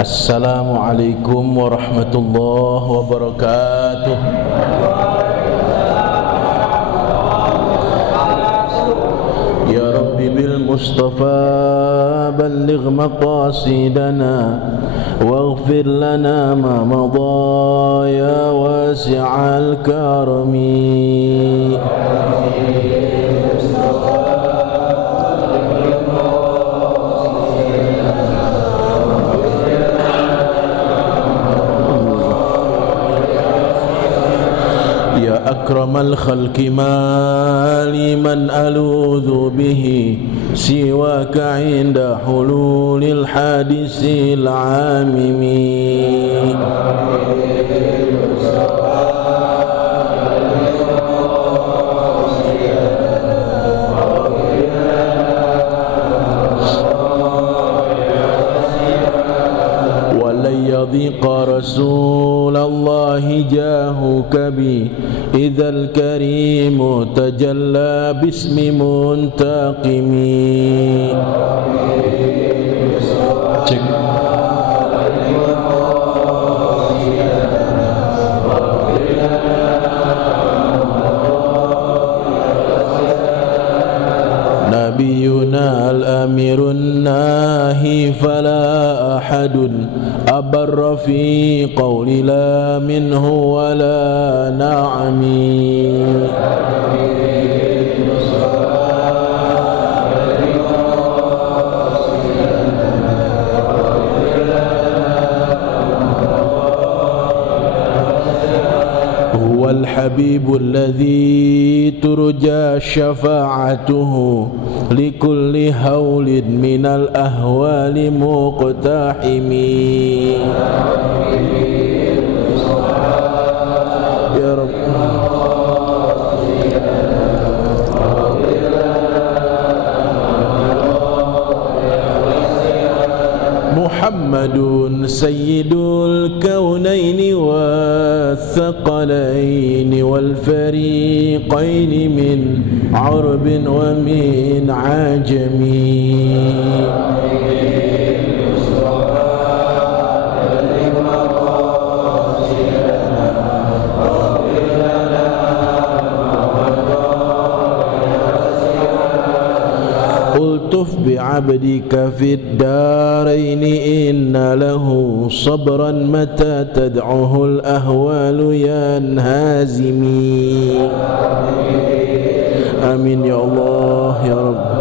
Assalamualaikum warahmatullahi wabarakatuh. Ya Rabbi bil Mustafa balligh maqasidana waghfir lana ma madha ya wasi'al karami. أكرم الخلق ما لي من ألوذ به سواك عند حلول الحادث العامم ولن يضيق رسول الله جاهك بي إذا الكريم تجلى باسم منتقم. نبينا الأمير الناهي فلا أحد أبر في قول لا منه ولا نعمي. هو الحبيب الذي ترجى شفاعته لكل هول من الأهوال مقتحم. يا رب محمد سيد الكونين والثقلين والفريقين من عرب ومن عجم. ألطف بعبدك في الدارين إن له صبرا متى تدعه الأهوال ينهزمي. آمين يا الله يا رب.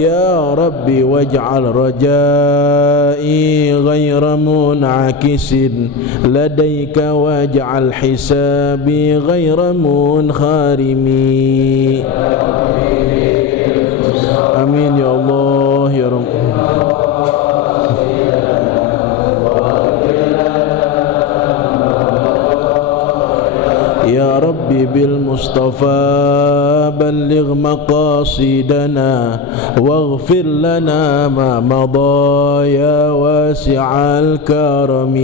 يا ربي واجعل رجائي غير منعكس لديك واجعل حسابي غير منخرم. آمين يا الله يا رب. يا ربي بالمصطفى بلغ مقاصدنا واغفر لنا ما مضى يا واسع الكرم.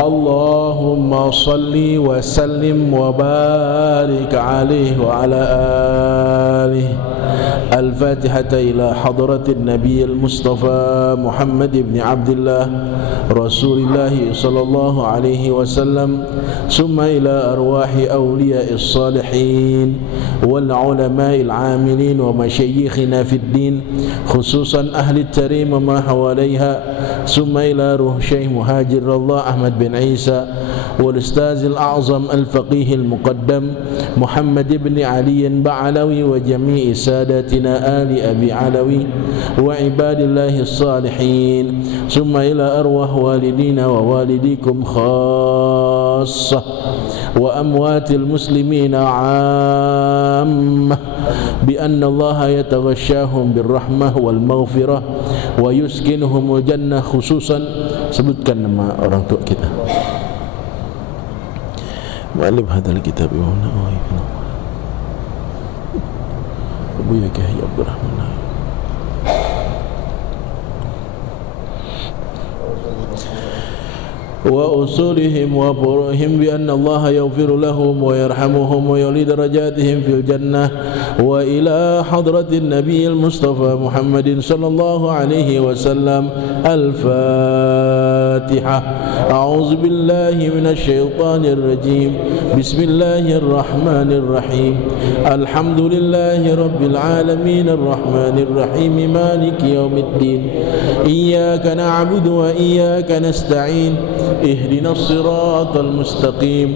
اللهم صل وسلم وبارك عليه وعلى آله. الفاتحة إلى حضرة النبي المصطفى محمد بن عبد الله رسول الله صلى الله عليه وسلم، ثم إلى أرواح أولياء الصالحين والعلماء العاملين ومشايخنا في الدين خصوصا أهل التريم وما حواليها، ثم إلى روح شيخ مهاجر الله أحمد بن عيسى والأستاذ الأعظم الفقيه المقدم محمد بن علي بعلوي وجميع ساداتنا آل أبي علوي وعباد الله الصالحين، ثم إلى أرواح والدينا ووالديكم خاصة وأموات المسلمين عامة، بأن الله يتغشاهم بالرحمة والمغفرة ويسكنهم الجنة خصوصا. Sebutkan nama orang tua kita. Mu'allif hadal kitab Imam Nawawi. Abu Yahya Abdurrahman. وأصولهم وفروعهم بأن الله يغفر لهم ويرحمهم ويعلي درجاتهم في الجنة وإلى حضرة النبي المصطفى محمد صلى الله عليه وسلم. الفاتحة. أعوذ بالله من الشيطان الرجيم. بسم الله الرحمن الرحيم. الحمد لله رب العالمين الرحمن الرحيم مالك يوم الدين. إياك نعبد وإياك نستعين. اهدنا الصراط المستقيم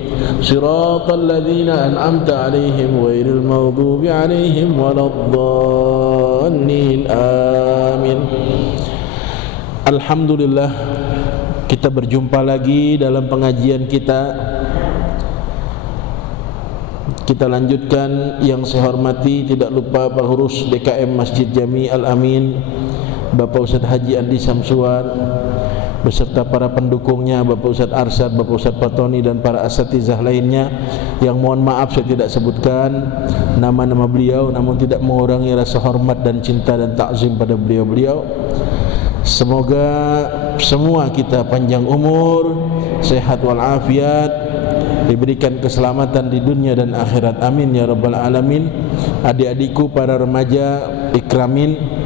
صراط الذين أنعمت عليهم غير المغضوب عليهم ولا الضالين آمين. Alhamdulillah, kita berjumpa lagi dalam pengajian kita. Kita lanjutkan yang saya hormati, tidak lupa pengurus DKM Masjid Jami Al-Amin Bapak Ustadz Haji Andi Samsuar beserta para pendukungnya, Bapak Ustadz Arsyad, Bapak Ustadz Patoni dan para asatizah lainnya yang mohon maaf saya tidak sebutkan nama-nama beliau, namun tidak mengurangi rasa hormat dan cinta dan takzim pada beliau-beliau. Semoga semua kita panjang umur, sehat walafiat, diberikan keselamatan di dunia dan akhirat, amin ya rabbal alamin. Adik-adikku para remaja ikramin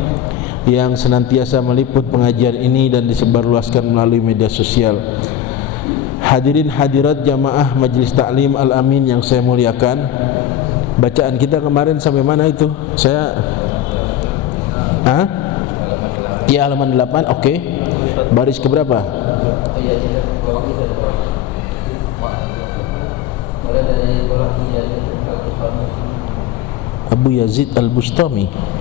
yang senantiasa meliput pengajian ini dan disebarluaskan melalui media sosial. Hadirin hadirat jamaah Majelis Taklim Al-Amin yang saya muliakan. Bacaan kita kemarin sampai mana itu? Ya halaman 8, oke. Baris keberapa? Abu Yazid Al-Bustami.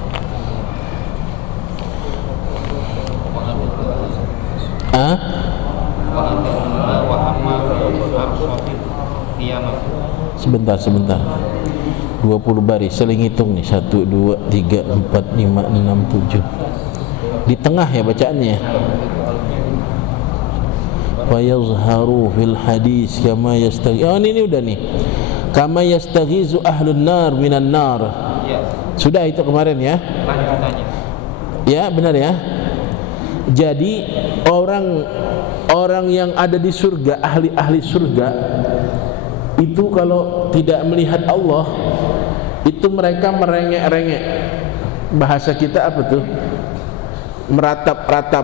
Sebentar 20 baris, saling hitung nih. 1, 2, 3, 4, 5, 6, 7. Di tengah ya bacaannya. Wa yazharu fil hadis kama yastaghi. Oh ini udah nih. Kama yastaghizu ahlun nar minan nar. Sudah itu kemarin ya. Ya benar ya. Jadi orang yang ada di surga, ahli surga itu kalau tidak melihat Allah itu mereka merengek-rengek. Bahasa kita apa tuh? Meratap-ratap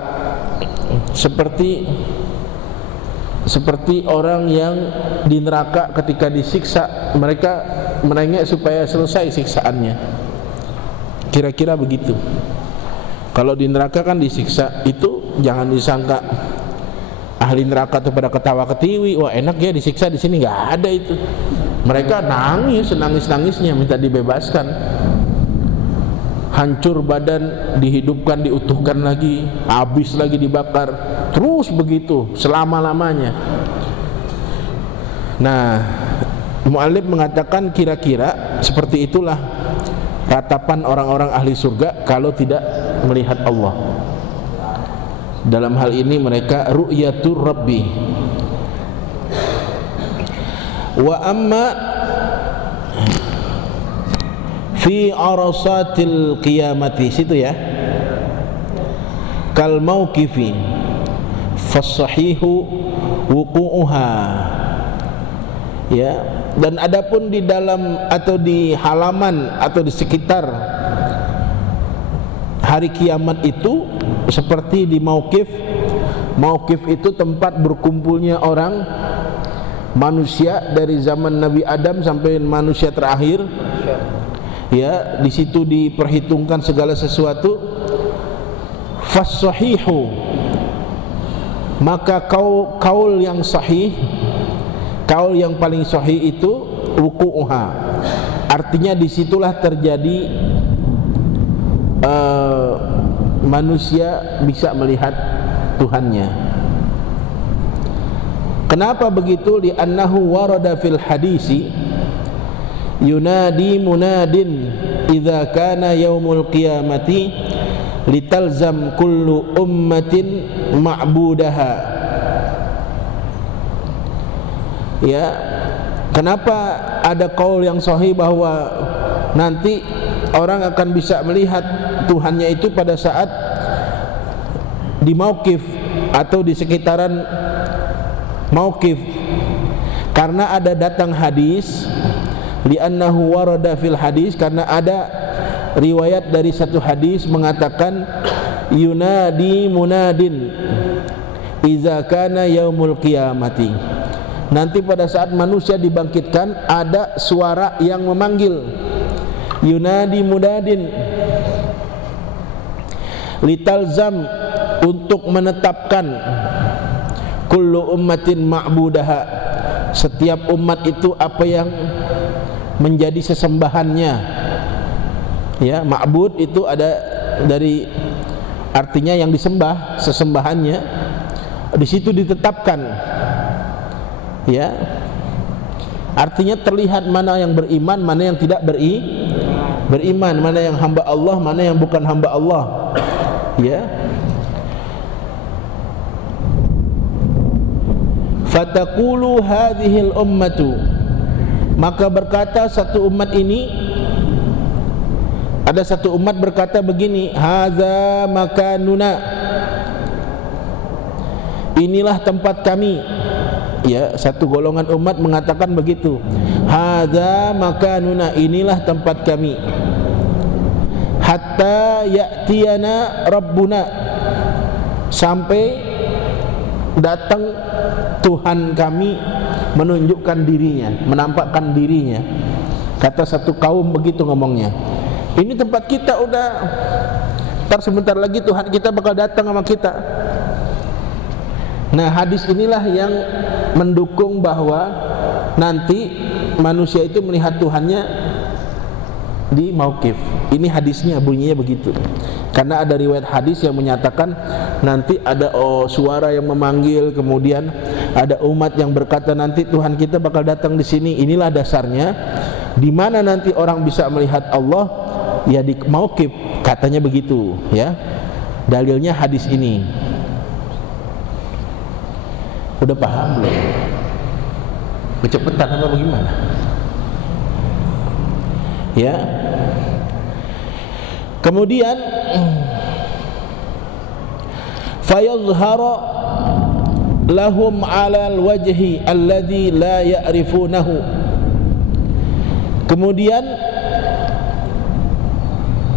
seperti orang yang di neraka ketika disiksa, mereka merengek supaya selesai siksaannya. Kira-kira begitu. Kalau di neraka kan disiksa, itu jangan disangka ahli neraka itu pada ketawa-ketiwi, wah enak ya disiksa di sini, nggak ada itu. Mereka nangis-nangisnya minta dibebaskan. Hancur badan, dihidupkan, diutuhkan lagi, habis lagi dibakar, terus begitu selama-lamanya. Nah, mu'allif mengatakan kira-kira seperti itulah ratapan orang-orang ahli surga kalau tidak melihat Allah. Dalam hal ini mereka ru'yatur rabbi. Wa amma fi arasatil qiyamati, situ ya, kal mauqifi fassahihu wuqu'uha, ya. Dan adapun di dalam atau di halaman atau di sekitar hari kiamat itu seperti di mauqif. Mauqif itu tempat berkumpulnya orang manusia dari zaman Nabi Adam sampai manusia terakhir. Ya, di situ diperhitungkan segala sesuatu. Fassahihu, maka kaul yang sahih, kaul yang paling sahih itu wuqu'uha. Artinya disitulah terjadi manusia bisa melihat Tuhannya. Kenapa begitu? Li'annahu warada fil hadisi yunadi munadin idza kana yaumul qiyamati litalzam kullu ummatin ma'budaha. Ya, kenapa ada kaul yang sahih bahwa nanti orang akan bisa melihat Tuhannya itu pada saat di mauqif atau di sekitaran mauqif, karena ada datang hadis, li'annahu warada fil hadis, karena ada riwayat dari satu hadis mengatakan yunadi munadin iza kana yaumul qiyamati, nanti pada saat manusia dibangkitkan ada suara yang memanggil, yunadi munadin litalzam, untuk menetapkan kullu ummatin ma'budaha, setiap umat itu apa yang menjadi sesembahannya. Ya, ma'bud itu ada dari artinya yang disembah, sesembahannya. Di situ ditetapkan. Ya. Artinya terlihat mana yang beriman, mana yang tidak beriman, mana yang hamba Allah, mana yang bukan hamba Allah. Ya. Fataqulu hadhil ummatu, maka berkata satu umat ini, ada satu umat berkata begini, hadza makanuna, inilah tempat kami. Ya, satu golongan umat mengatakan begitu, hadza makanuna, inilah tempat kami, hatta ya'tiyana rabbuna, sampai datang Tuhan kami menunjukkan dirinya, menampakkan dirinya. Kata satu kaum begitu ngomongnya, ini tempat kita udah, ntar sebentar lagi Tuhan kita bakal datang sama kita. Nah, hadis inilah yang mendukung bahwa nanti manusia itu melihat Tuhannya di mauqif. Ini hadisnya bunyinya begitu. Karena ada riwayat hadis yang menyatakan nanti ada suara yang memanggil, kemudian ada umat yang berkata nanti Tuhan kita bakal datang di sini. Inilah dasarnya di mana nanti orang bisa melihat Allah, ya di mauqif, katanya begitu, ya. Dalilnya hadis ini. Udah paham belum? Kecepatan apa bagaimana? Ya. Kemudian fayadhharu lahum 'alal wajhi alladhi la ya'rifunahu, kemudian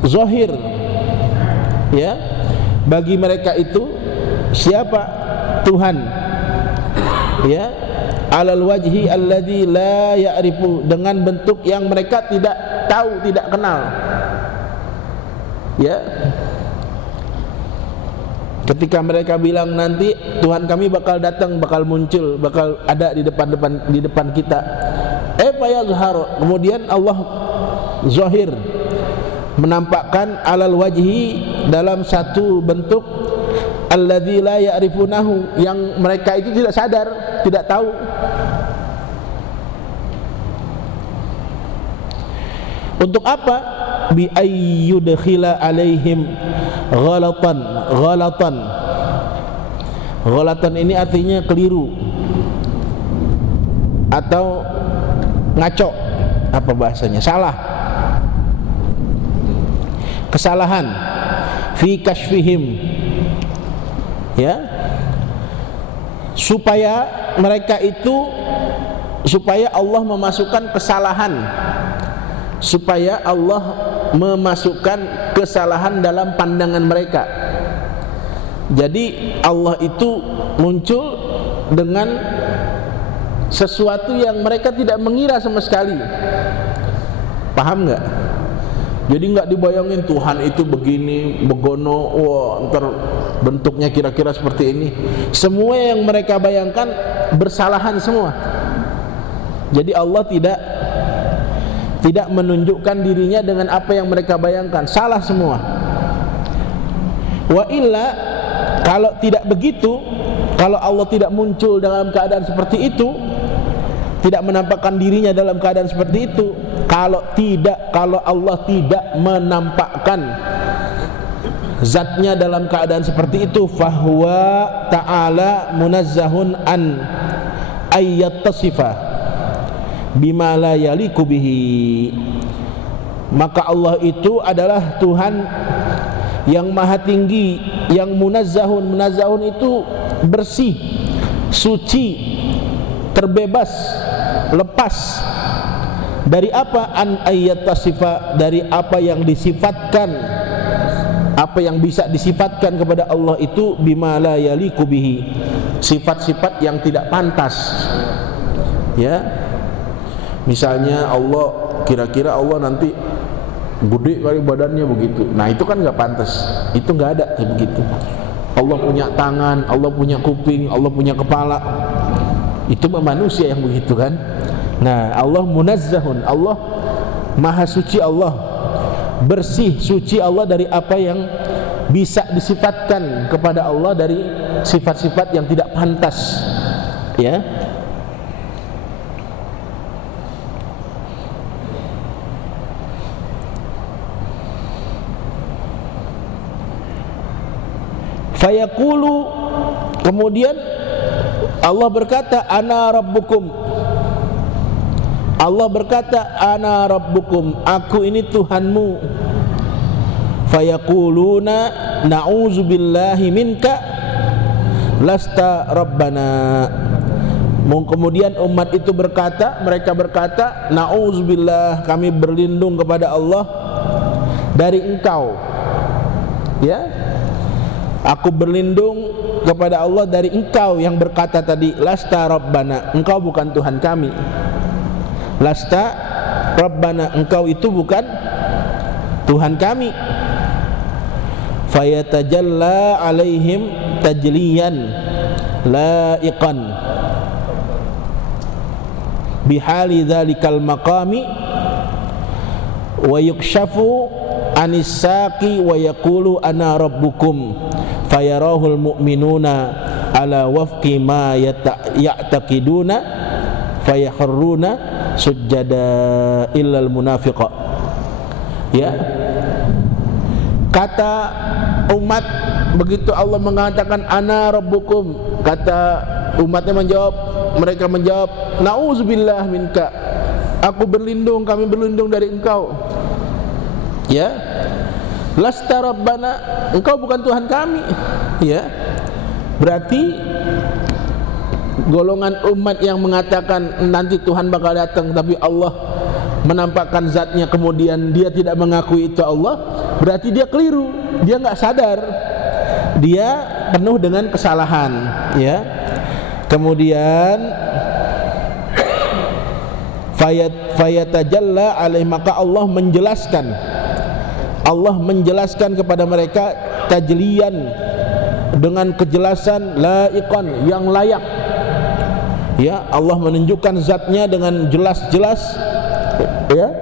zahir, ya, bagi mereka itu siapa? Tuhan, ya, 'alal wajhi alladhi la ya'rifu, dengan bentuk yang mereka tidak tahu, tidak kenal. Ya, ketika mereka bilang nanti Tuhan kami bakal datang, bakal muncul, bakal ada di depan kita. Fayazhar, kemudian Allah zahir, menampakkan alal wajhi, dalam satu bentuk alladzi la ya'rifunahu, yang mereka itu tidak sadar, tidak tahu. Untuk apa? Bi ayyudkhila alaihim ghalatan. Ghalatan ini artinya keliru atau ngaco, apa bahasanya? Salah. Kesalahan fi kashfihim, ya, supaya mereka itu, supaya Allah memasukkan kesalahan, supaya Allah memasukkan kesalahan dalam pandangan mereka. Jadi Allah itu muncul dengan sesuatu yang mereka tidak mengira sama sekali. Paham nggak? Jadi nggak dibayangin Tuhan itu begini, begono, wah, ntar bentuknya kira-kira seperti ini. Semua yang mereka bayangkan bersalahan semua. Jadi Allah tidak menunjukkan dirinya dengan apa yang mereka bayangkan, salah semua. Wa illa, kalau tidak begitu, kalau Allah tidak muncul dalam keadaan seperti itu, tidak menampakkan dirinya dalam keadaan seperti itu, kalau Allah tidak menampakkan zatnya dalam keadaan seperti itu, fahuwa ta'ala munazzahun an ayyattasifa bima la yaliku bihi, maka Allah itu adalah Tuhan yang maha tinggi, yang munazzahun. Munazzahun itu bersih, suci, terbebas, lepas dari apa? An ayyatasifa, dari apa yang disifatkan, apa yang bisa disifatkan kepada Allah itu bima la yaliku bihi, sifat-sifat yang tidak pantas. Ya, misalnya Allah, kira-kira Allah nanti gede kali badannya begitu. Nah itu kan nggak pantas, itu nggak ada kayak begitu. Allah punya tangan, Allah punya kuping, Allah punya kepala. Itu manusia yang begitu kan. Nah Allah munazzahun, Allah maha suci, Allah bersih, suci Allah dari apa yang bisa disifatkan kepada Allah dari sifat-sifat yang tidak pantas. Ya. Fayaqulu, kemudian Allah berkata, ana rabbukum. Allah berkata, ana rabbukum, aku ini Tuhanmu. Fayaquluna na'udzubillahi minka lasta rabbana. Kemudian umat itu berkata, mereka berkata, na'udzubillah, kami berlindung kepada Allah dari engkau. Ya, aku berlindung kepada Allah dari engkau yang berkata tadi, lasta rabbana, engkau bukan Tuhan kami. Lasta rabbana, engkau itu bukan Tuhan kami. Fayatajalla alaihim tajliyan laiqan bihali dzalikal maqami wa yukshafu anis saqi wa yaqulu ana rabbukum fayarahul mu'minuna ala wafqi ma ya'taqiduna fayakhruna sujjada illal munafiqa. Ya, kata umat begitu Allah mengatakan ana rabbukum, kata umatnya menjawab, mereka menjawab, na'udzubillah minka, aku berlindung, kami berlindung dari engkau. Ya, lasta rabbana, engkau bukan Tuhan kami. Ya, berarti golongan umat yang mengatakan nanti Tuhan bakal datang tapi Allah menampakkan zatnya kemudian dia tidak mengakui itu Allah, berarti dia keliru, dia nggak sadar, dia penuh dengan kesalahan. Ya, kemudian fayatajalla alaih, maka Allah menjelaskan kepada mereka tajliyan, dengan kejelasan laiqan, yang layak. Ya, Allah menunjukkan zatnya dengan jelas-jelas. Ya,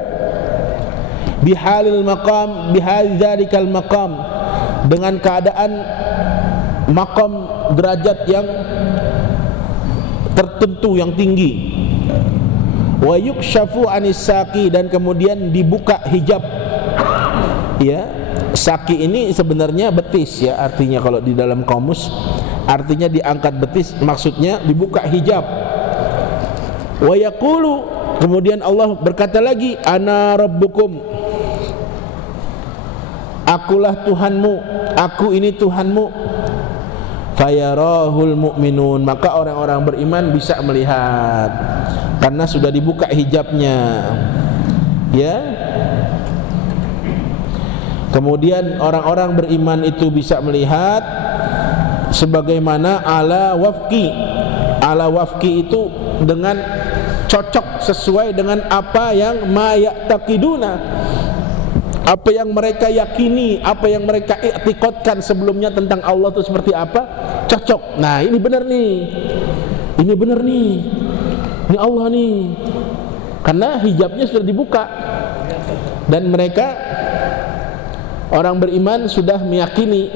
bihalil maqam, bihadzalikal maqam, dengan keadaan maqam, derajat yang tertentu, yang tinggi. Wa yukshafu anis saqi, dan kemudian dibuka hijab. Ya, saqi ini sebenarnya betis ya, artinya kalau di dalam kamus artinya diangkat betis, maksudnya dibuka hijab. Wa yaqulu, kemudian Allah berkata lagi, ana rabbukum, akulah Tuhanmu, aku ini Tuhanmu. Fayarahul mu'minun, maka orang-orang beriman bisa melihat karena sudah dibuka hijabnya. Ya, kemudian orang-orang beriman itu bisa melihat sebagaimana ala wafqi itu dengan cocok, sesuai dengan apa yang ma ya'taqiduna, apa yang mereka yakini, apa yang mereka i'tiqadkan sebelumnya tentang Allah itu seperti apa, cocok. Nah, ini benar nih, ini benar nih, ini Allah nih, karena hijabnya sudah dibuka dan mereka orang beriman sudah meyakini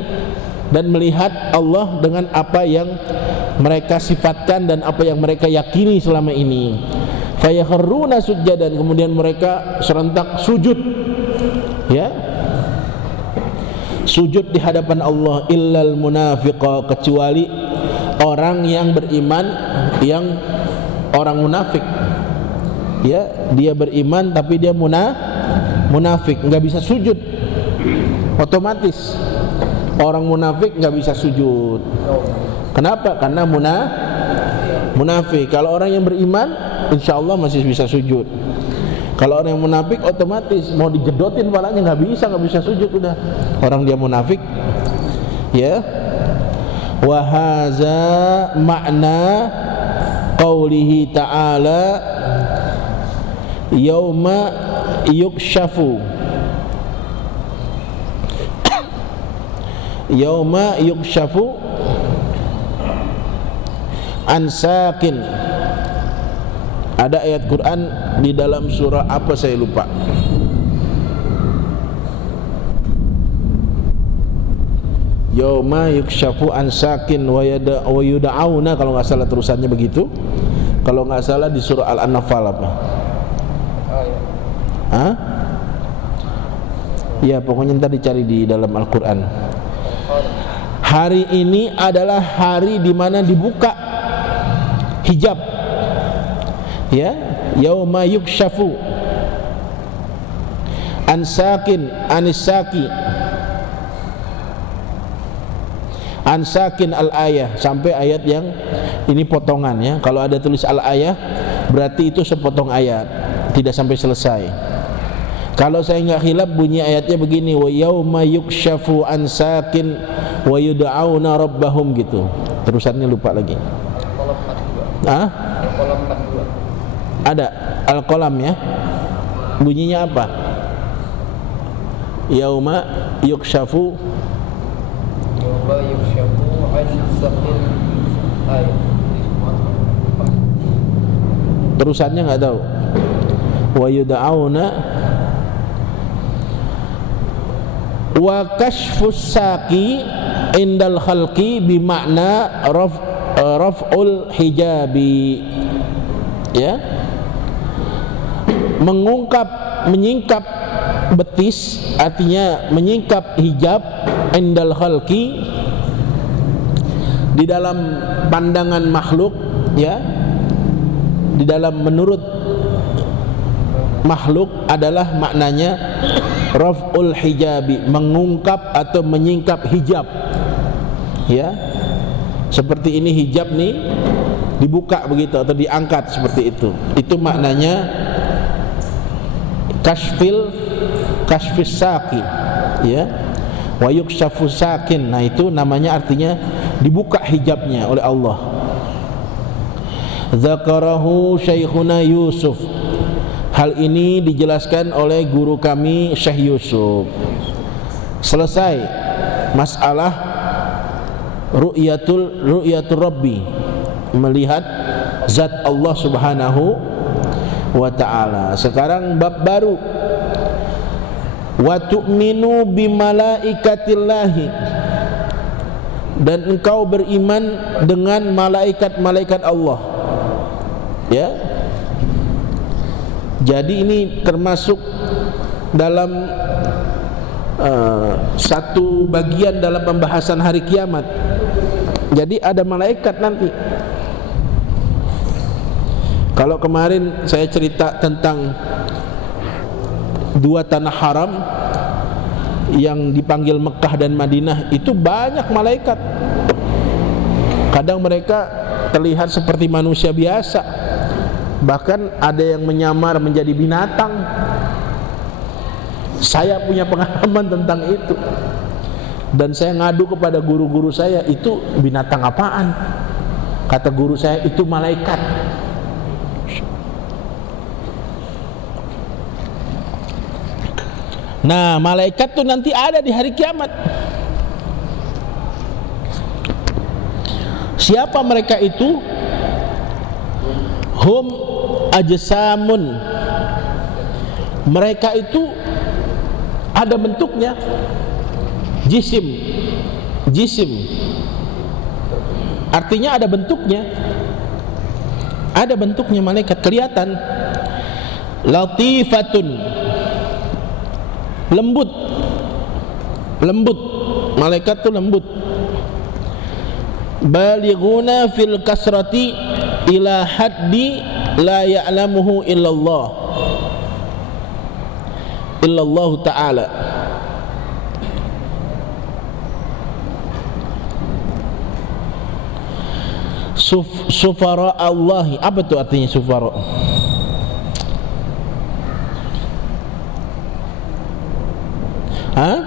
dan melihat Allah dengan apa yang mereka sifatkan dan apa yang mereka yakini selama ini. Fayakhruna sujjadan, kemudian mereka serentak sujud. Ya, sujud di hadapan Allah. Illal munafiqa, kecuali orang yang beriman, yang orang munafik. Ya, dia beriman tapi dia munafik nggak bisa sujud, otomatis orang munafik nggak bisa sujud. Kenapa? Karena munafik. Kalau orang yang beriman, insya Allah masih bisa sujud. Kalau orang yang munafik, otomatis mau dijedotin palanya nggak bisa sujud udah. Orang dia munafik, ya. Wa haza makna qaulihi ta'ala yauma yukshafu an sakin. Ada ayat Quran di dalam surah apa saya lupa. Yauma yukshafu an sakin wa yud'auna, kalau nggak salah terusannya begitu. Kalau nggak salah di surah Al-Anfal apa? Hah? Ya, pokoknya ntar dicari di dalam Al-Quran. Hari ini adalah hari di mana dibuka hijab. Ya, yauma yukshafu an sakin anisaki ansakin al-ayah, sampai ayat yang ini potongan ya. Kalau ada tulis al-ayah berarti itu sepotong ayat, tidak sampai selesai. Kalau saya nggak khilaf bunyi ayatnya begini, wa yauma yukshafu ansakin wa yud'auna rabbahum gitu. Terusannya lupa lagi. Al-Qalam 42. Ada Al-Qalam ya. Bunyinya apa? Yauma yukshafu terusannya nggak tahu. Wa yud'auna wa kashfus saqi indal khalqi bimakna raf'ul hijabi, ya, menyingkap betis, artinya menyingkap hijab indal khalqi, di dalam pandangan makhluk, ya, di dalam menurut makhluk adalah maknanya raf'ul hijabi, mengungkap atau menyingkap hijab, ya. Seperti ini hijab nih dibuka begitu atau diangkat seperti itu. Itu maknanya kashfis saqi, ya. Wa yukshafu sakin. Nah, itu namanya artinya dibuka hijabnya oleh Allah. Dzakarahu Syekhuna Yusuf. Hal ini dijelaskan oleh guru kami Syekh Yusuf. Selesai masalah ru'yatul rabbi, melihat zat Allah Subhanahu wa ta'ala. Sekarang bab baru, wa tu'minu bimalaikatillahi, dan engkau beriman dengan malaikat-malaikat Allah, ya. Jadi ini termasuk dalam satu bagian dalam pembahasan hari kiamat. Jadi ada malaikat nanti. Kalau kemarin saya cerita tentang dua tanah haram yang dipanggil Mekah dan Madinah, itu banyak malaikat. Kadang mereka terlihat seperti manusia biasa, bahkan ada yang menyamar menjadi binatang. Saya punya pengalaman tentang itu, dan saya ngadu kepada guru-guru saya, itu binatang apaan? Kata guru saya, itu malaikat. Nah, malaikat tuh nanti ada di hari kiamat. Siapa mereka itu? Hum ajsamun. Mereka itu ada bentuknya. Jisim. Artinya ada bentuknya. Ada bentuknya malaikat, kelihatan. Latifatun. Lembut. Malaikat itu lembut. Balighuna fil kasrati ila haddi la ya'lamuhu illallah. illallah ta'ala. Sufara Allahi, apa itu artinya sufara? Hah?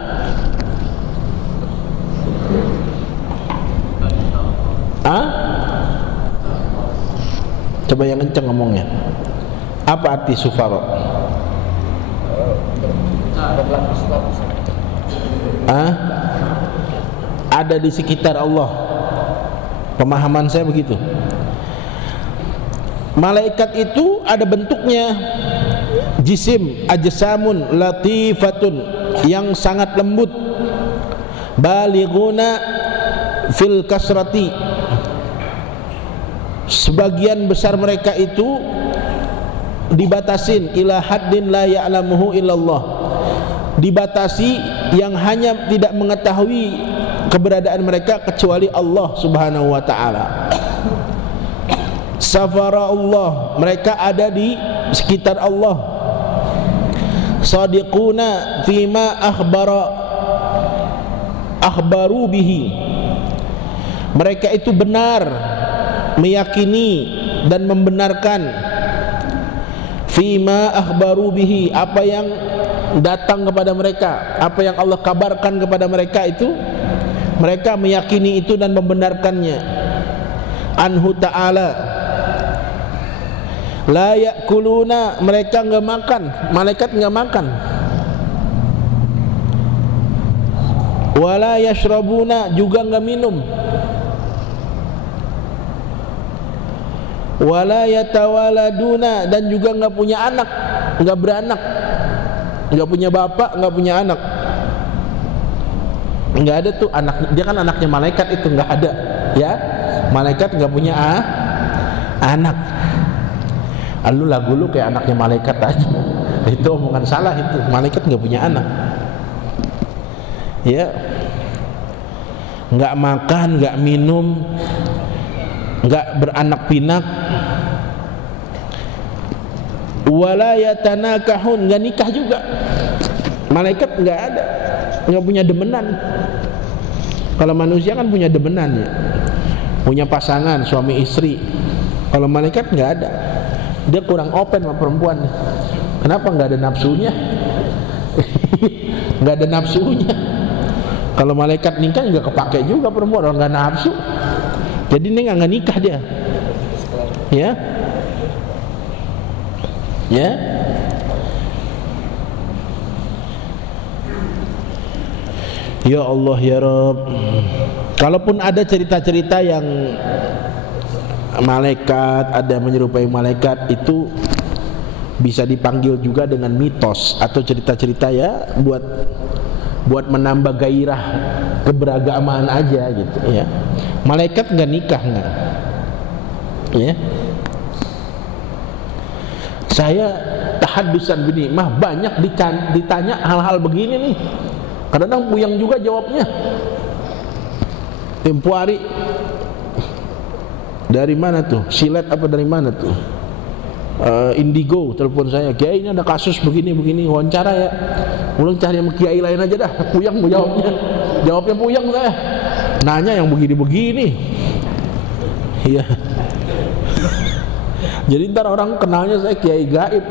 Hah? Coba yang kenceng ngomongnya. Apa arti sufara? Hah? Ada di sekitar Allah. Pemahaman saya begitu. Malaikat itu ada bentuknya, jisim, ajsamun latifatun, yang sangat lembut, balighuna fil kasrati. Sebagian besar mereka itu dibatasin ila haddin la ya'lamuhu illallah, dibatasi yang hanya tidak mengetahui keberadaan mereka kecuali Allah Subhanahu wa ta'ala. Safara Allah, mereka ada di sekitar Allah. Sadiquna fima akhbaru bihi, mereka itu benar meyakini dan membenarkan fima akhbaru bihi, apa yang datang kepada mereka, apa yang Allah kabarkan kepada mereka itu mereka meyakini itu dan membenarkannya. Anhu ta'ala, la ya'kuluna, mereka enggak makan, malaikat enggak makan. Wala yashrabuna, juga enggak minum. Wala yatawaladuna, dan juga enggak punya anak, enggak beranak, enggak punya bapak, enggak punya anak. Enggak ada tuh anak, dia kan anaknya malaikat itu enggak ada, ya. Malaikat enggak punya anak. Lu lagu lu kayak anaknya malaikat aja. Itu omongan salah itu. Malaikat enggak punya anak. Ya. Enggak makan, enggak minum, enggak beranak pinak. Wala yatanakahun, enggak nikah juga. Malaikat enggak ada, enggak punya demenan. Kalau manusia kan punya demenan ya, punya pasangan suami istri. Kalau malaikat enggak ada, dia kurang open sama perempuan. Kenapa? Enggak ada nafsunya. Enggak ada nafsunya. Kalau malaikat nikah enggak kepake juga perempuan, orang enggak nafsu. Jadi ini enggak nikah dia. Ya. Ya. Ya Allah ya Rabb. Kalaupun ada cerita-cerita yang malaikat, ada menyerupai malaikat, itu bisa dipanggil juga dengan mitos atau cerita-cerita ya buat menambah gairah keberagamaan aja gitu ya. Malaikat enggak nikah enggak. Ya. Saya tahaddusan begini, mah banyak ditanya hal-hal begini nih. Kadang-kadang puyeng juga jawabnya. Tempo hari dari mana tuh? Silet apa dari mana tuh? Indigo telepon saya, Kiai ini ada kasus begini wawancara ya. Ulang cari sama kiai lain aja dah. Puyeng mau jawabnya puyeng saya. Nanya yang begini-begini. Iya. Jadi ntar orang kenalnya saya kiai gaib.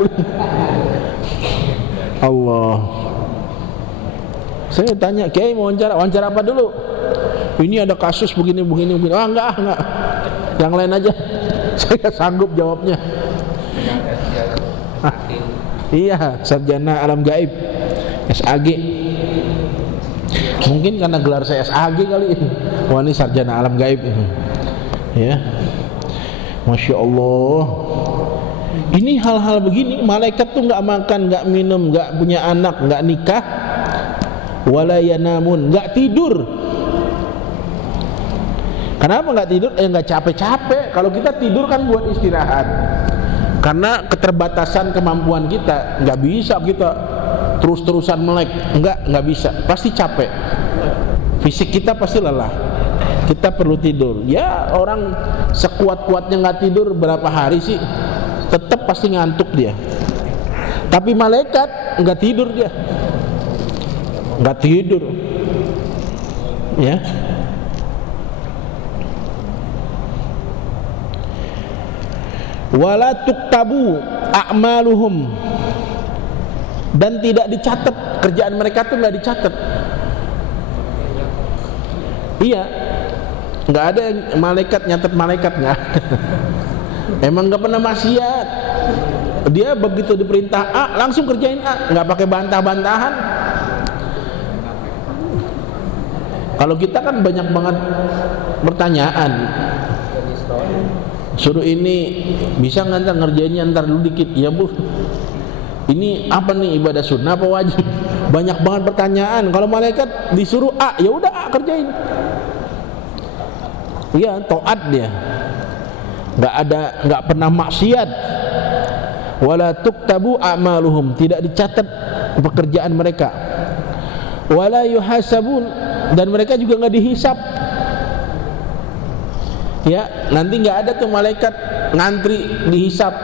Allah. Saya tanya, Kiai mau wawancara apa dulu? Ini ada kasus begini. Ah enggak. Yang lain aja. Saya sanggup jawabnya. Iya, sarjana alam gaib, SAG. Mungkin karena gelar saya SAG kali ini. Wah, ini sarjana alam gaib. Ya. Masya Allah. Ini hal-hal begini, malaikat tuh enggak makan, enggak minum, enggak punya anak, enggak nikah. Wala yanamun, enggak tidur. Kenapa enggak tidur? Enggak capek-capek. Kalau kita tidur kan buat istirahat. Karena keterbatasan kemampuan kita, enggak bisa kita terus-terusan melek. Enggak bisa. Pasti capek. Fisik kita pasti lelah. Kita perlu tidur. Ya, orang sekuat-kuatnya enggak tidur berapa hari sih? Tetap pasti ngantuk dia. Tapi malaikat nggak tidur dia, nggak tidur, ya. Wala tuktabu a'maluhum, dan tidak dicatat kerjaan mereka tuh, nggak dicatat. Iya, nggak ada malaikat nyatet malaikat, nggak. Emang nggak pernah maksiat. Dia begitu diperintah A langsung kerjain A, nggak pakai bantah-bantahan. Kalau kita kan banyak banget pertanyaan. Suruh ini bisa ngantar ngerjainnya ntar dulu dikit, ya bu. Ini apa nih, ibadah sunnah apa wajib? Banyak banget pertanyaan. Kalau malaikat disuruh A, ya udah A kerjain. Iya, taat dia. Nggak pernah maksiat. Wala tuktabu a'maluhum, tidak dicatat pekerjaan mereka. Wala yuhasabun, dan mereka juga nggak dihisap. Ya, nanti nggak ada tuh malaikat ngantri dihisap.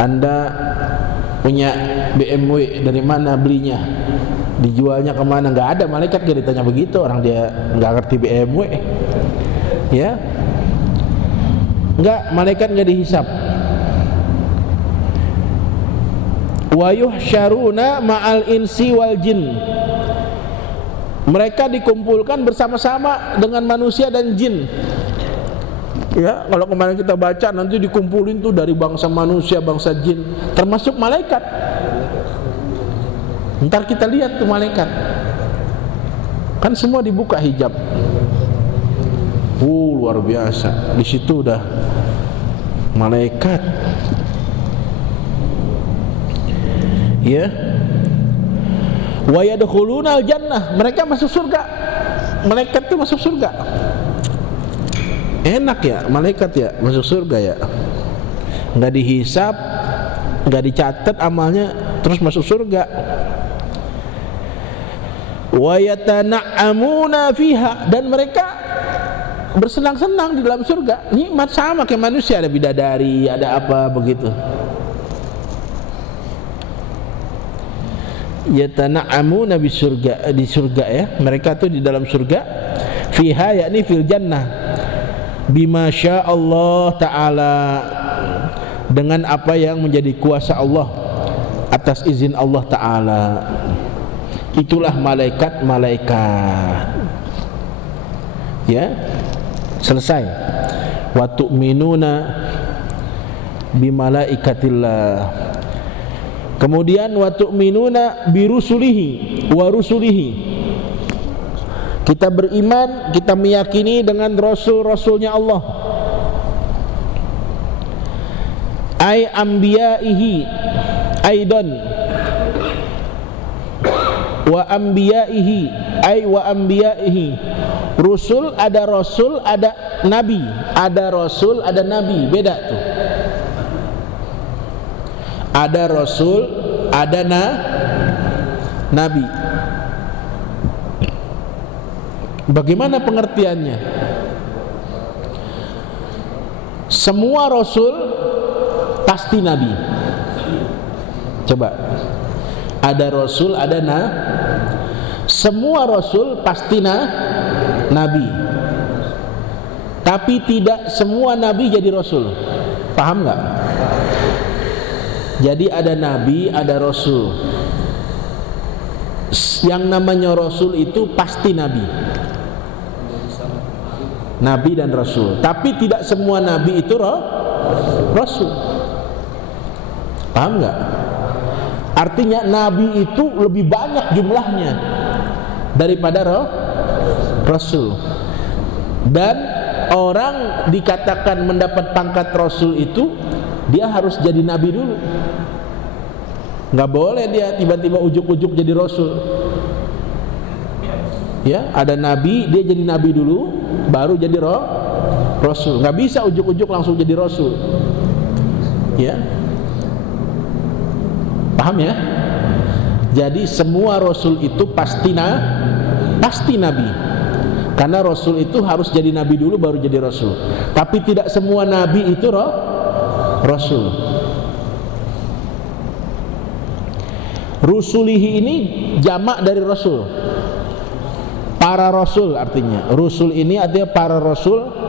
Anda punya BMW, dari mana belinya, dijualnya kemana? Nggak ada, malaikat gak ditanya begitu, orang dia nggak ngerti BMW. Ya, nggak, malaikat nggak dihisap. Wa yuhsyaruna ma'al insi wal jin, mereka dikumpulkan bersama-sama dengan manusia dan jin. Ya, kalau kemarin kita baca nanti dikumpulin tuh dari bangsa manusia, bangsa jin, termasuk malaikat. Ntar kita lihat tuh malaikat, kan semua dibuka hijab. Luar biasa. Di situ udah malaikat. Ya. Wa yadkhulunal jannah, mereka masuk surga. Malaikat itu masuk surga. Enak ya malaikat ya masuk surga ya. Enggak dihisap, enggak dicatat amalnya, terus masuk surga. Wa yatana'amuna fiha, dan mereka bersenang-senang di dalam surga. Nikmat sama kayak manusia, ada bidadari, ada apa begitu. Yatana'amuna di surga ya, mereka tuh di dalam surga. Fiha, yakni fil jannah, bima syaa Allah taala, dengan apa yang menjadi kuasa Allah, atas izin Allah taala. Itulah malaikat-malaikat. Ya, selesai. Wa tu'minuna bimalaikatillah. Kemudian wa tu'minuna birusulihi wa rusulihi, kita beriman, kita meyakini dengan rasul-rasulnya Allah. Ay anbiyaihi aidan, wa anbiyaihi ay wa anbiyaihi. Rusul ada rasul, ada nabi. Ada rasul, ada nabi, beda tuh. Ada rasul, ada nabi. Bagaimana pengertiannya? Semua rasul pasti nabi. Coba. Ada rasul, ada semua rasul pasti nabi. Tapi tidak semua nabi jadi rasul. Paham nggak? Jadi ada nabi, ada rasul. Yang namanya rasul itu pasti nabi. Nabi dan rasul. Tapi tidak semua nabi itu rasul. Paham nggak? Artinya nabi itu lebih banyak jumlahnya daripada rasul. Dan orang dikatakan mendapat pangkat rasul itu, dia harus jadi nabi dulu. Nggak boleh dia tiba-tiba ujuk-ujuk jadi rasul. Ya, ada nabi, dia jadi nabi dulu, baru jadi rasul. Nggak bisa ujuk-ujuk langsung jadi rasul. Ya, paham ya? Jadi semua rasul itu pasti nabi. Karena rasul itu harus jadi nabi dulu baru jadi rasul. Tapi tidak semua nabi itu rasul. Rusulihi ini jamak dari rasul. Para rasul artinya. Rusul ini artinya para rasul.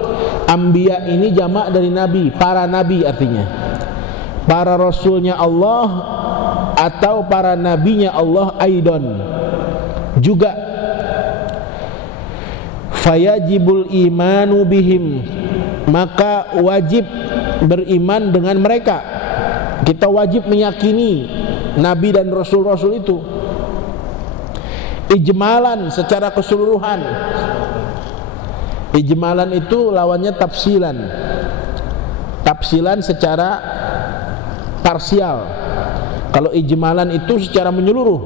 Anbiya ini jamak dari nabi, para nabi artinya. Para rasulnya Allah atau para nabinya Allah aidon juga. Fayajibul imanu bihim, maka wajib beriman dengan mereka. Kita wajib meyakini nabi dan rasul-rasul itu ijmalan, secara keseluruhan. Ijmalan itu lawannya tafsilan. Tafsilan secara parsial. Kalau ijmalan itu secara menyeluruh.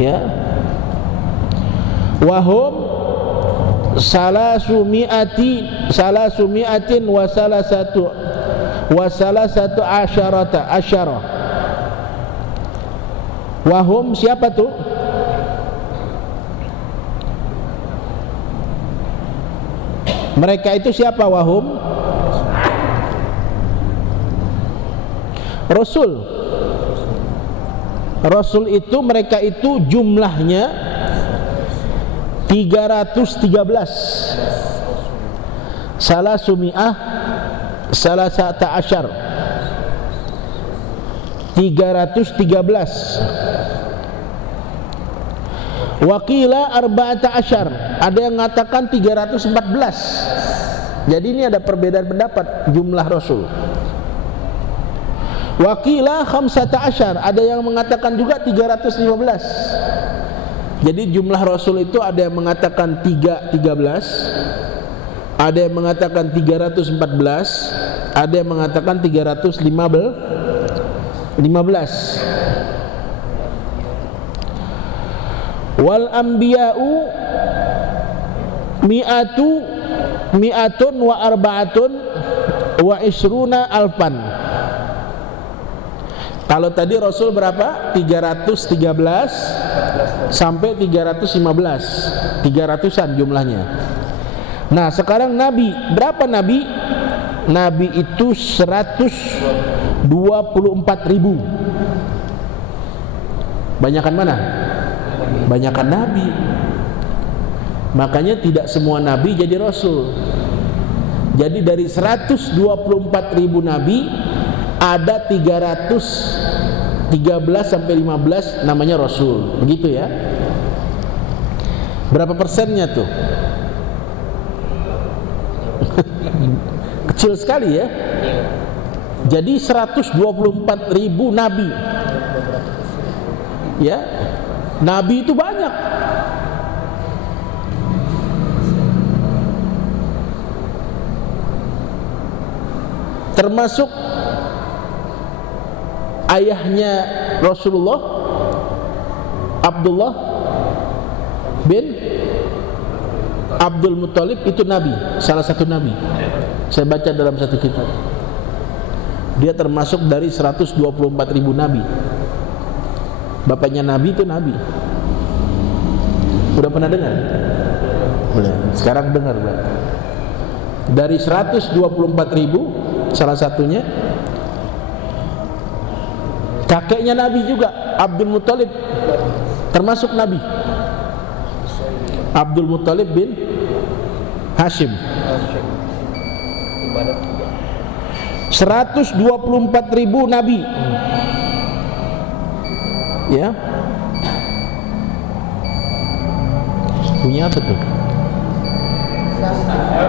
Ya. Wahum salasumiatin wa salasatu asyara. Wahum siapa tuh? Mereka itu siapa wahum? Rasul. Rasul itu, mereka itu jumlahnya 313. Salasata asyar. 313. Wakila arba'ata asyar. Ada yang mengatakan 314. Jadi ini ada perbedaan pendapat jumlah rasul. Wakila khamsata asyar. Ada yang mengatakan juga 315. Jadi jumlah rasul itu ada yang mengatakan 313, ada yang mengatakan 314, ada yang mengatakan 315. Wal anbiya'u mi'atun wa arba'atun wa isruna alfan. Kalau tadi rasul berapa? 313 sampai 315. 300-an jumlahnya. Nah, sekarang nabi, berapa nabi? Nabi itu 124.000. Banyakan mana? Banyakan nabi. Makanya tidak semua nabi jadi rasul. Jadi dari 124.000 nabi ada 313 sampai 15 namanya rasul. Begitu ya. Berapa persennya tuh? Kecil sekali ya. Jadi 124.000 nabi. Ya. Nabi itu banyak. Termasuk ayahnya Rasulullah, Abdullah bin Abdul Muttalib itu nabi, salah satu nabi. Saya baca dalam satu kitab. Dia termasuk dari 124.000 nabi. Bapaknya nabi itu nabi. Udah pernah dengar? Belum. Sekarang dengar berarti. Dari 124.000 salah satunya kakeknya nabi juga, Abdul Muttalib termasuk nabi. Abdul Muttalib bin Hashim. 124.000 nabi. Ya. Punya apa tuh?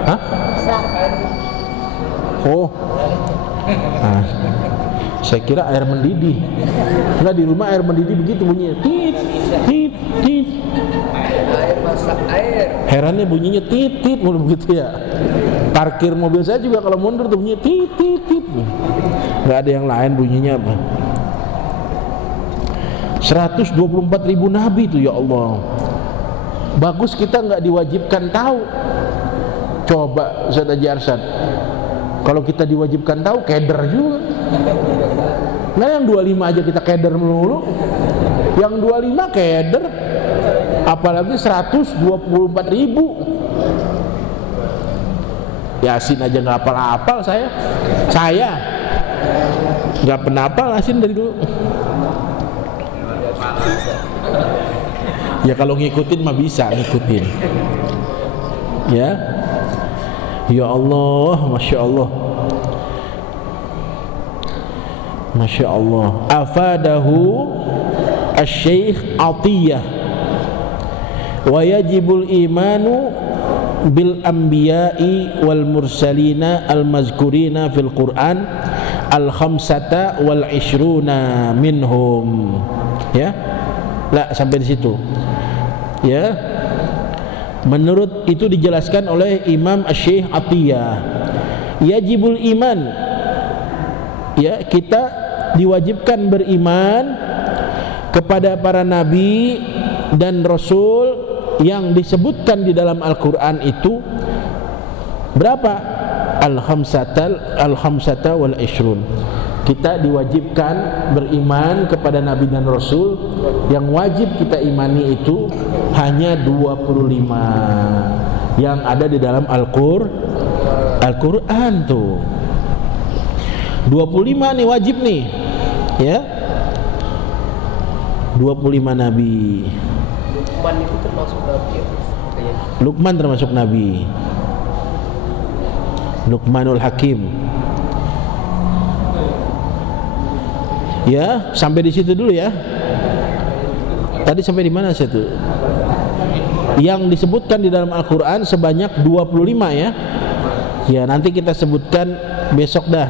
Hah? Oh. Nah, saya kira air mendidih. Enggak, di rumah air mendidih begitu bunyinya. Tit, tit, tit. Air masak air. Herannya bunyinya tit, tit mulu begitu ya. Parkir mobil saya juga kalau mundur tuh bunyinya tit, tit, tit. Enggak ada yang lain bunyinya apa. 124.000 nabi itu, ya Allah. Bagus kita enggak diwajibkan tahu. Coba Ustaz Haji Arsyad, kalau kita diwajibkan tahu, keder juga. Nah yang 25 aja kita keder melulu, yang 25 keder, apalagi 124.000. Yasin aja nggak hafal-hafal saya nggak pernah hafal Yasin dari dulu. Ya kalau ngikutin mah bisa ngikutin. Ya. Ya Allah, Masya Allah. Masya Allah. Afadahu Asy-Syaikh Atiyah. Wa yajibul imanu bil anbiya'i wal mursalina al mazkurina fil Qur'an al khamsata wal ishruna minhum. Ya. Lah sampai di situ. Ya. Menurut itu dijelaskan oleh Imam Asy-Syaikh Atiyah. Yajibul iman. Ya, kita diwajibkan beriman kepada para nabi dan rasul yang disebutkan di dalam Al-Qur'an itu berapa? Al-khamsata wal ishrun. Kita diwajibkan beriman kepada nabi dan rasul, yang wajib kita imani itu hanya 25 yang ada di dalam Al-Qur'an tuh. 25 nih wajib nih. Ya. 25 nabi. Lukman itu termasuk nabi ya? Luqman termasuk nabi. Luqmanul Hakim. Ya, sampai di situ dulu ya. Tadi sampai di mana situ? Yang disebutkan di dalam Al-Qur'an sebanyak 25 ya. Ya, nanti kita sebutkan besok dah.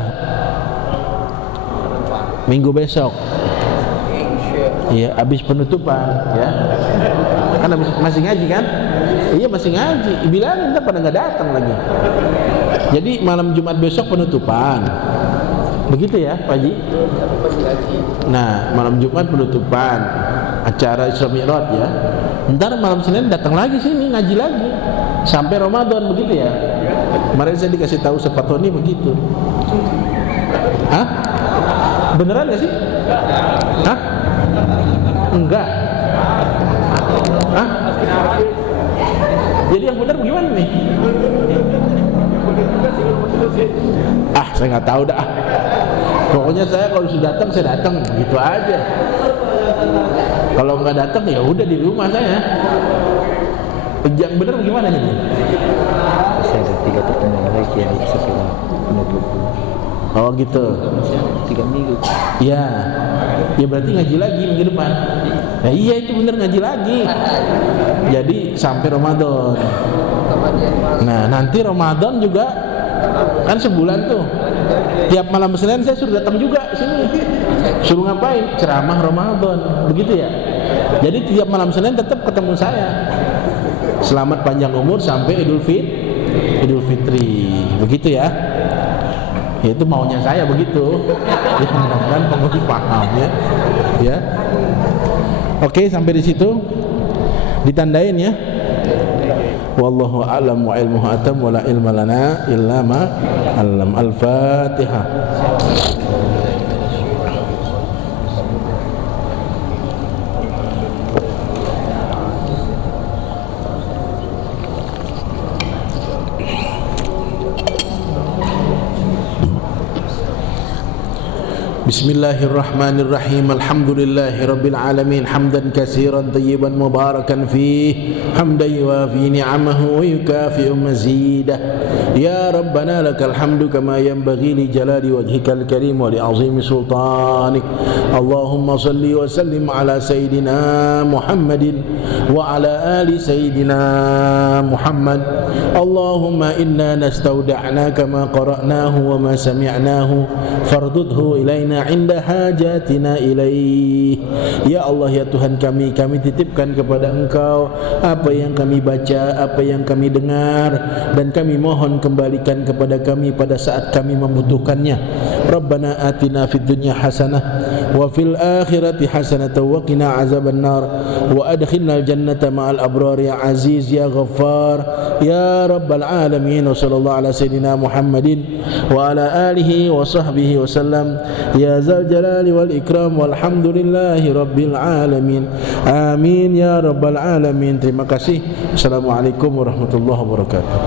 Minggu besok. Iya, habis penutupan ya. Kan masih ngaji kan? Iya, masih ngaji. Bilangin pada nggak datang lagi. Jadi malam Jumat besok penutupan. Begitu ya, Pak Haji? Nah, malam Jumat penutupan acara Isra Mi'raj ya. Ntar malam Senin datang lagi sini ngaji lagi sampai Ramadan, begitu ya. Kemarin saya dikasih tahu Sepatoni begitu. Hah? Beneran gak sih? Hah? Enggak. Hah? Jadi yang benar bagaimana nih? Saya nggak tahu dah. Pokoknya saya kalau sudah datang saya datang, gitu aja. Kalau nggak datang ya udah di rumah saya. Yang benar bagaimana ini? Saya ada 3 pertemuan lagi ya setelah penutup. Oh gitu. 3 minggu. Ya, ya berarti ngaji lagi minggu depan. Ya iya itu benar ngaji lagi. Jadi sampai Ramadan. Nah nanti Ramadan juga kan sebulan tuh. Tiap malam Senin saya suruh datang juga sini. Suruh ngapain? Ceramah Ramadan. Begitu ya. Jadi tiap malam Senin tetap ketemu saya. Selamat panjang umur sampai Idul Fitri. Begitu ya. Itu maunya saya begitu. Ya mudah-mudahan penghuni paham ya. Ya. Oke, sampai di situ. Ditandain ya. Wallahu a'lam wa ilmuhu atam wa la ilma lana illa ma 'allam. Al-Fatihah. Bismillahirrahmanirrahim. Alhamdulillahirabbil alamin hamdan katsiran tayyiban mubarakan fih hamdan yuwafi ni'amahu wa yukafi'u mazidah. Ya Rabbana lakal hamdu kama yanbaghi li jalali wajhikal karim wa li 'azimi sultanik. Allahumma salli wa sallim ala sayidina Muhammadin wa ala ali sayidina Muhammad. Allahumma inna nastawda'naka ma qara'nahu wa ma sami'nahu fardudhu ilaina inda hajatina ilaih. Ya Allah ya Tuhan kami titipkan kepada Engkau apa yang kami baca, apa yang kami dengar, dan kami mohon kembalikan kepada kami pada saat kami membutuhkannya. Rabbana atina fid dunya hasanah wa fil akhirati hasanah wa qina azaban nar wa adkhilnal jannata ma'al abrar ya aziz ya ghaffar ya rabbal alamin. Wa sallallahu ala sayidina Muhammadin wa ala alihi wa sahbihi wa sallam ya zal jalali wal ikram walhamdulillahi rabbil alamin. Amin ya rabbal alamin. Terima kasih. Assalamualaikum warahmatullahi wabarakatuh.